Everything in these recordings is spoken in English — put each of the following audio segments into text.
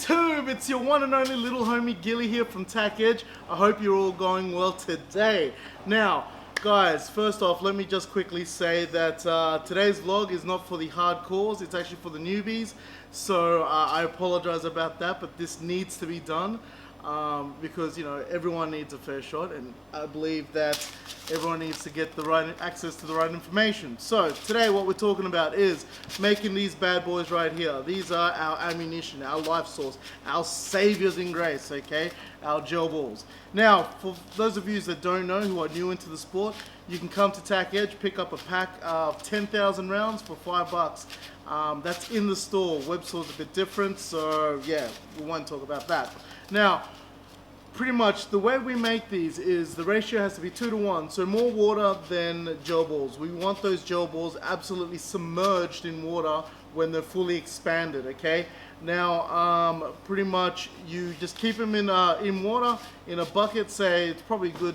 YouTube, it's your one and only little homie Gilly here from Tack Edge. I hope you're all going well today. Now, guys, first off, let me just quickly say that today's vlog is not for the hardcores, it's actually for the newbies. So I apologize about that, but this needs to be done because, you know, everyone needs a fair shot, and I believe that everyone needs to get the right access to the right information. So today what we're talking about is making these bad boys right here. These are our ammunition, our life source, our saviors in grace, okay? Our gel balls. Now, for those of you that don't know, who are new into the sport, you can come to Tack Edge, pick up a pack of 10,000 rounds for $5. That's in the store. Web store's a bit different, so yeah, we won't talk about that. Now, pretty much the way we make these is the ratio has to be 2 to 1, so more water than gel balls. We want those gel balls absolutely submerged in water when they're fully expanded, okay? Now, pretty much you just keep them in water in a bucket, say it's probably good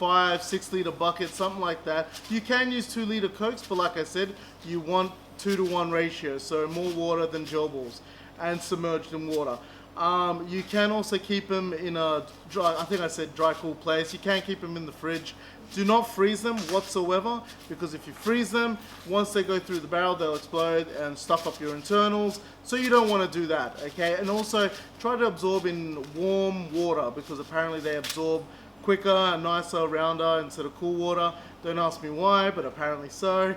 5-6 liter bucket, something like that. You can use 2 liter Cokes, but like I said, you want 2 to 1 ratio, so more water than gel balls and submerged in water. You can also keep them in a dry, I think I said dry cool place. You can keep them in the fridge. Do not freeze them whatsoever, because if you freeze them, once they go through the barrel, they'll explode and stuff up your internals. So you don't want to do that, okay? And also try to absorb in warm water, because apparently they absorb quicker, nicer, rounder instead of cool water. Don't ask me why, but apparently so.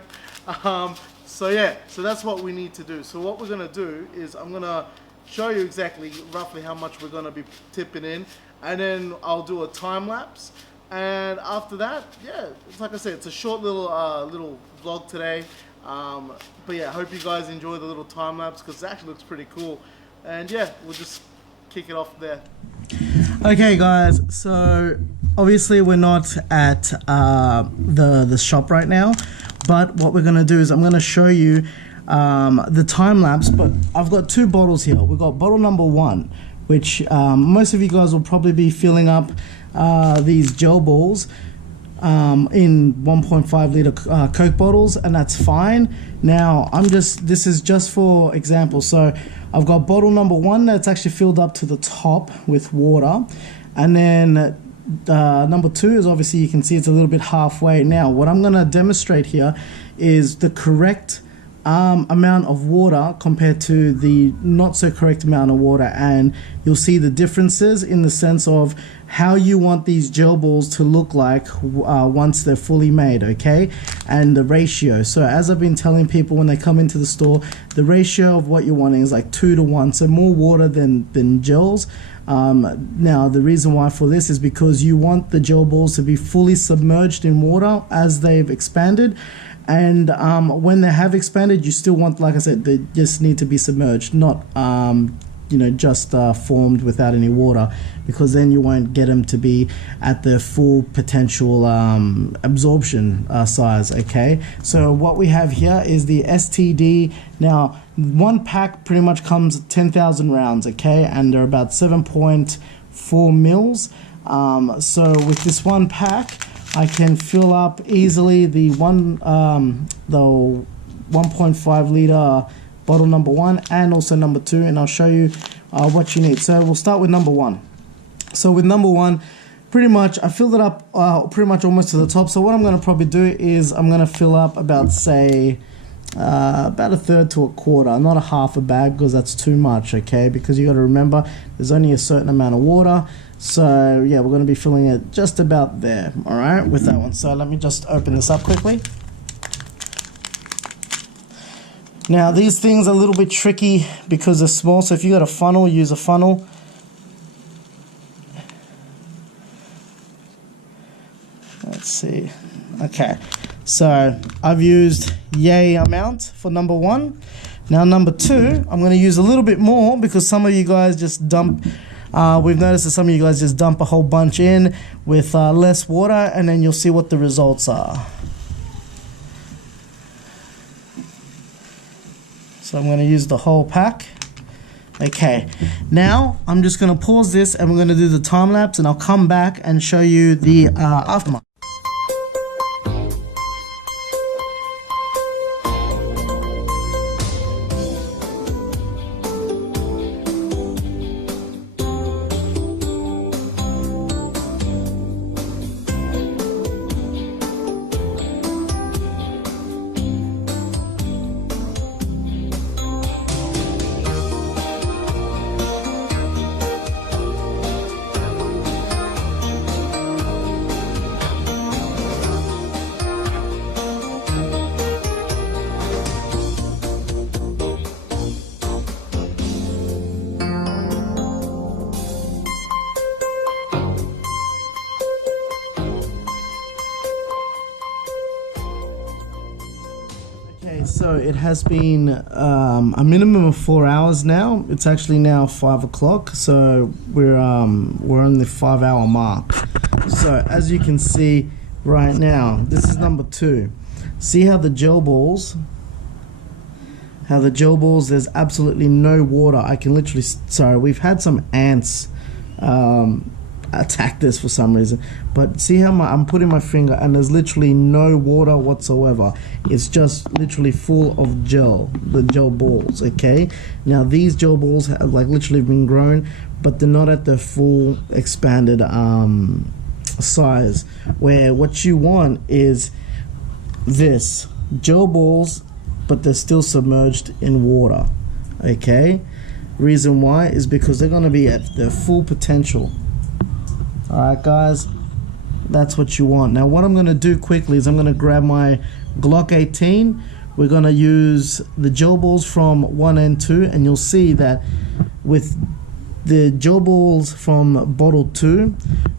So yeah, so that's what we need to do. So what we're gonna do is I'm gonna show you exactly roughly how much we're going to be tipping in, and then I'll do a time lapse, and after that, yeah, it's like I said, it's a short little vlog today, but yeah, I hope you guys enjoy the little time lapse because it actually looks pretty cool, and yeah, we'll just kick it off there. Okay guys, so obviously we're not at the shop right now, but what we're going to do is I'm going to show you the time lapse, but I've got 2 bottles here. We've got bottle number 1, which most of you guys will probably be filling up these gel balls in 1.5 liter Coke bottles, and that's fine. Now this is just for example. So I've got bottle number 1 that's actually filled up to the top with water, and then number 2 is obviously, you can see it's a little bit halfway. Now what I'm going to demonstrate here is the correct amount of water compared to the not so correct amount of water, and you'll see the differences in the sense of how you want these gel balls to look like once they're fully made, okay? And the ratio. So as I've been telling people when they come into the store, the ratio of what you're wanting is like 2 to 1, so more water than gels. Now the reason why for this is because you want the gel balls to be fully submerged in water as they've expanded. And when they have expanded, you still want, like I said, they just need to be submerged, not you know, just formed without any water, because then you won't get them to be at their full potential absorption size, okay? So what we have here is the STD. Now, 1 pack pretty much comes 10,000 rounds, okay? And they're about 7.4 mils. So with this 1 pack, I can fill up easily the 1.5 liter bottle number 1 and also number 2, and I'll show you what you need. So we'll start with number 1. So with number 1, pretty much I filled it up pretty much almost to the top. So what I'm going to probably do is I'm going to fill up about, say, about 1/3 to 1/4, not a half a bag, because that's too much, okay? Because you got to remember there's only a certain amount of water. So yeah, we're going to be filling it just about there, all right, with that one. So let me just open this up quickly. Now these things are a little bit tricky because they're small, so if you got a funnel, use a funnel. Let's see. Okay, so I've used yay amount for number 1. Now number 2, I'm going to use a little bit more because some of you guys just dump. We've noticed that some of you guys just dump a whole bunch in with less water, and then you'll see what the results are. So I'm going to use the whole pack. Okay, now I'm just going to pause this and we're going to do the time lapse, and I'll come back and show you the aftermath. Okay, so it has been a minimum of 4 hours now. It's actually now 5 o'clock, so we're on the 5 hour mark. So as you can see right now, this is number 2. See how the gel balls, there's absolutely no water. I can literally, sorry, we've had some ants attack this for some reason, but see how I'm putting my finger and there's literally no water whatsoever. It's just literally full of gel, the gel balls. Okay, now these gel balls have like literally been grown, but they're not at the full expanded size, where what you want is this gel balls, but they're still submerged in water. Okay, reason why is because they're going to be at their full potential. Alright guys, that's what you want. Now what I'm going to do quickly is I'm going to grab my Glock 18. We're going to use the gel balls from 1 and 2, and you'll see that with the gel balls from bottle 2,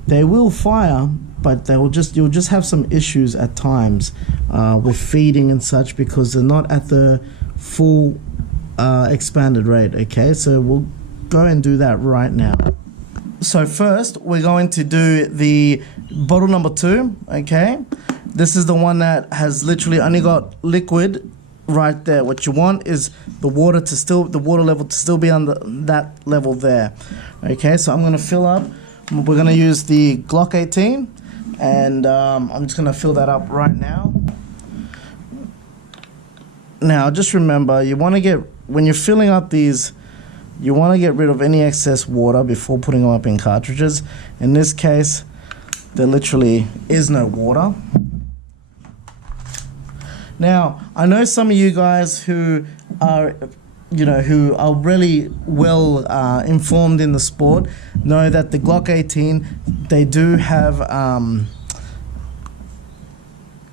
they will fire, but you'll just have some issues at times with feeding and such, because they're not at the full expanded rate. Okay, so we'll go and do that right now. So first we're going to do the bottle number 2. Okay, this is the one that has literally only got liquid right there. What you want is the water level to still be under that level there. Okay, so I'm going to fill up. We're going to use the Glock 18, and I'm just going to fill that up right now. Now just remember, you want to get, when you're filling up these, you want to get rid of any excess water before putting them up in cartridges. In this case, there literally is no water. Now, I know some of you guys who are, who are really well informed in the sport know that the Glock 18, they do have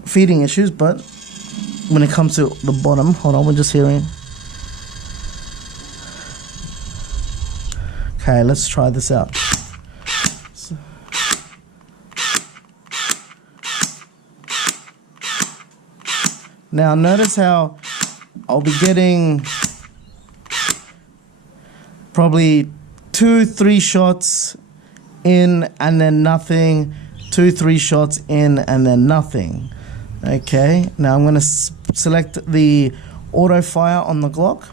feeding issues, but when it comes to the bottom, hold on, we're just hearing. Okay, let's try this out. Now notice how I'll be getting probably 2-3 shots in and then nothing, 2-3 shots in and then nothing. Okay, now I'm going to select the auto fire on the Glock.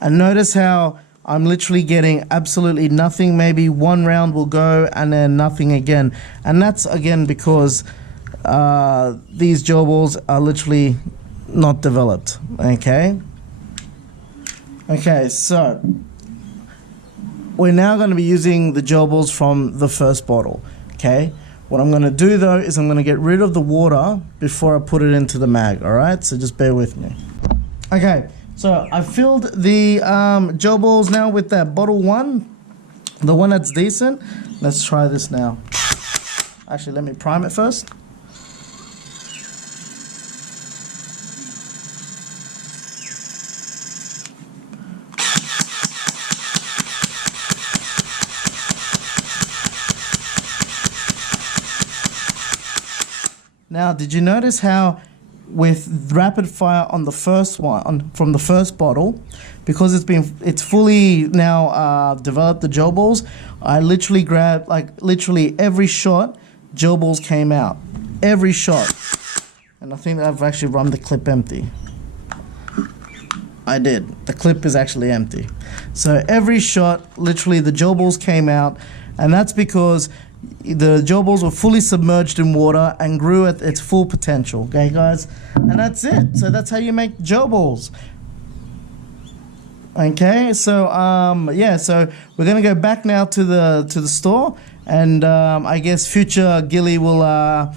And notice how I'm literally getting absolutely nothing. Maybe 1 round will go and then nothing again. And that's again because these gel balls are literally not developed. Okay. Okay, so we're now going to be using the gel balls from the first bottle. Okay. What I'm going to do though is I'm going to get rid of the water before I put it into the mag. All right. So just bear with me. Okay. So I filled the gel balls now with that bottle 1, the one that's decent. Let's try this now. Actually, let me prime it first. Now, did you notice how with rapid fire on the first one, from the first bottle, because it's fully now developed the gel balls, I literally grabbed, like literally every shot, gel balls came out, every shot. And I think that I've actually run the clip empty. I did. The clip is actually empty. So every shot, literally the gel balls came out, and that's because the gel balls were fully submerged in water and grew at its full potential. Okay, guys, and that's it. So that's how you make gel balls. Okay, so yeah, so we're gonna go back now to the store, and I guess future Gilly will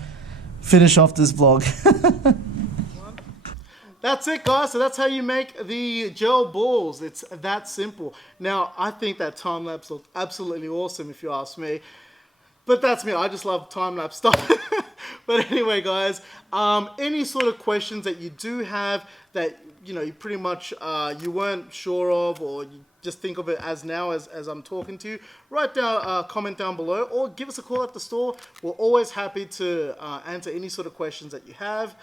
finish off this vlog. That's it, guys. So that's how you make the gel balls. It's that simple. Now, I think that time lapse looked absolutely awesome, if you ask me. But that's me. I just love time lapse stuff. But anyway, guys, any sort of questions that you do have that you pretty much you weren't sure of, or you just think of it as now as I'm talking to you, write down comment down below, or give us a call at the store. We're always happy to answer any sort of questions that you have.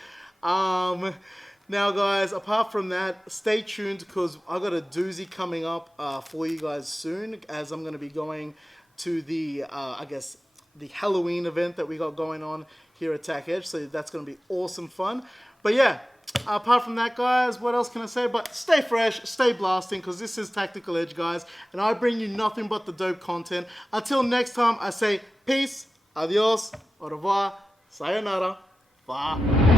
Now guys, apart from that, stay tuned because I got a doozy coming up for you guys soon, as I'm going to be going to the I guess the Halloween event that we got going on here at Tack Edge, so that's going to be awesome fun. But yeah, apart from that guys, what else can I say? But stay fresh, stay blasting, because this is Tactical Edge guys, and I bring you nothing but the dope content. Until next time, I say peace, adios, au revoir, sayonara, bye.